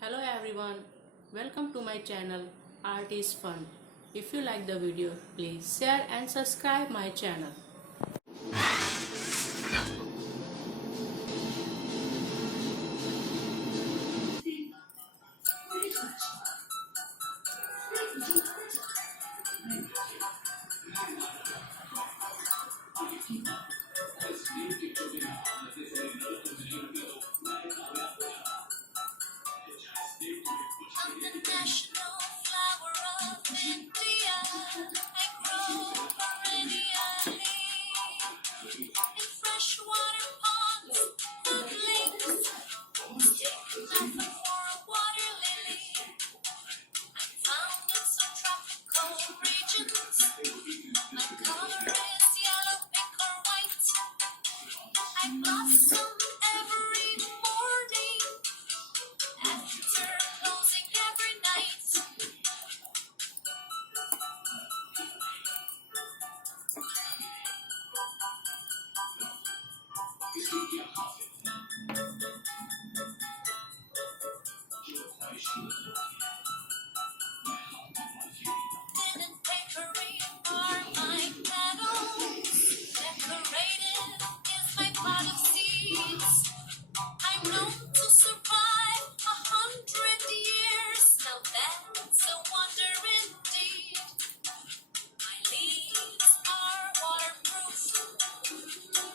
Hello everyone, welcome to my channel Art is Fun. If you like the video, please share and subscribe my channel. I'm the national flower of India. I grow perennially in freshwater ponds and lakes. Taking nothing for a water lily. I'm found in some tropical regions. My color is yellow, pink, or white. I blossom every morning after closing every night. Linen and papery are my petals. Decorated is my pot of seeds. I'm known to survive 100 years. Now that's a wonder indeed. My leaves are waterproof.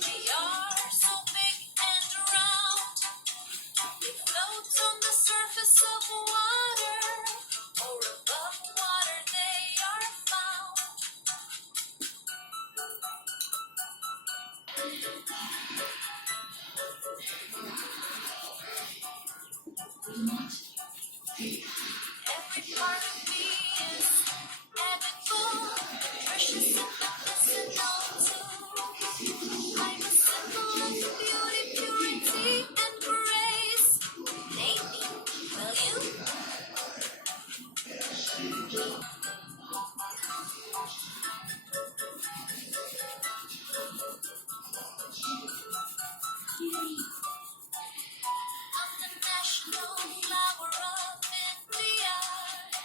They are so big and round. They float on the surface of water, or above water they are found. Every part of me is edible, precious and medicinal too. I'm a symbol of beauty, purity, and grace. Name me, will you? I'm the national flower of India.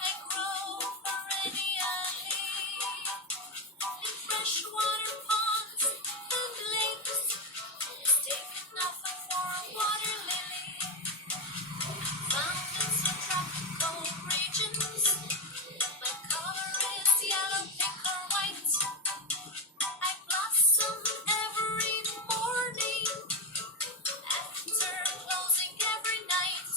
I grow perennially in freshwater ponds and lakes. Taking nothing for a water lily. Found in some tropical regions. My color is yellow, pink, or white. I blossom every morning after closing every night.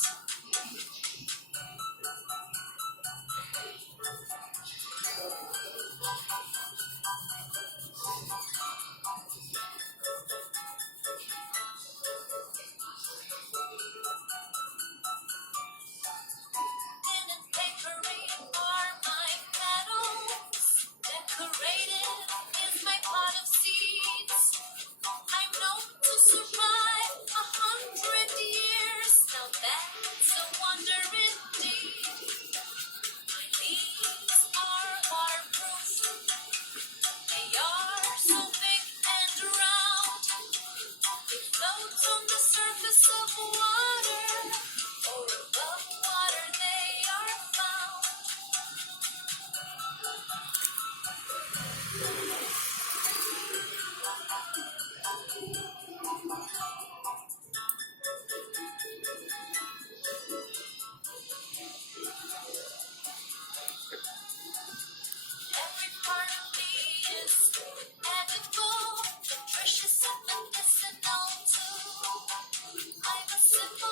Thin and papery are my petals. Decorated is my pot of seeds. I'm known to survive 100 years. Now that's a wonder indeed. My leaves are waterproof. They are so big and round. They float on the surface of water, or above water they are found. Every part of me is edible, nutritious and medicinal too. I'm a symbol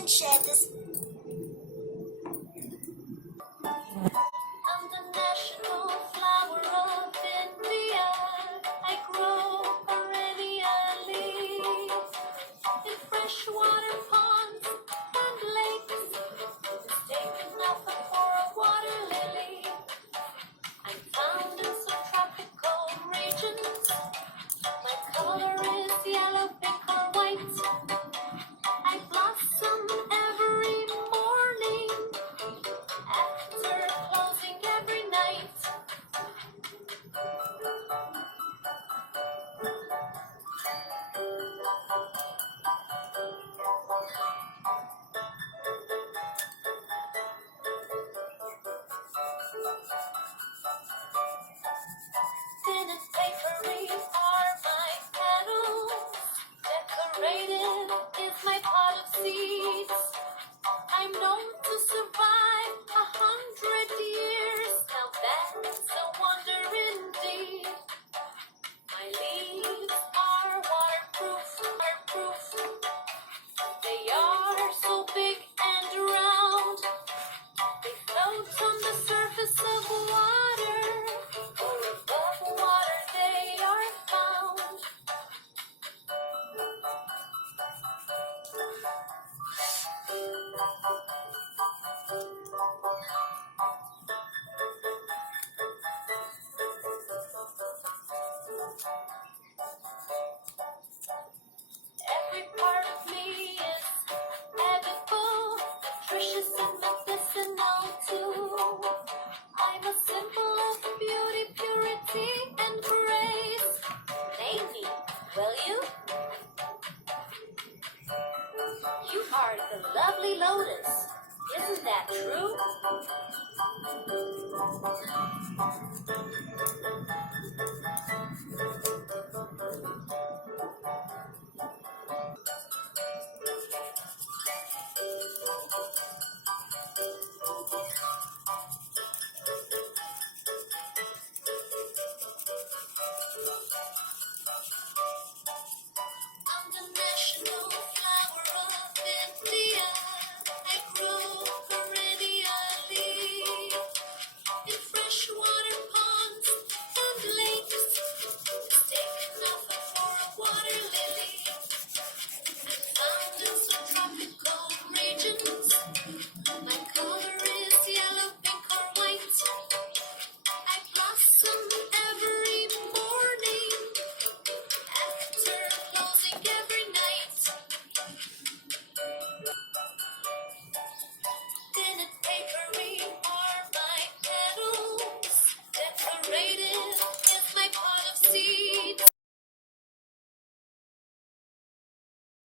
and share this. I'm the national flower of India. I grow perennially in freshwater ponds and lakes. Mistaken nothing for a water lily. I'm found in subtropical regions. My color is yellow, pink, or white. I blossom every morning after closing every night. Thin and papery are my petals. Decorated is my pot of seeds. I'm known to survive 100 years. Now that's a wonder indeed. My leaves are waterproof. They are so big and round. They float on the surface of water, or above water they are found. Every part of me is edible, nutritious and medicinal too. I'm a symbol of beauty, purity, and grace. Name me, will you? You are the lovely Lotus. Isn't that true?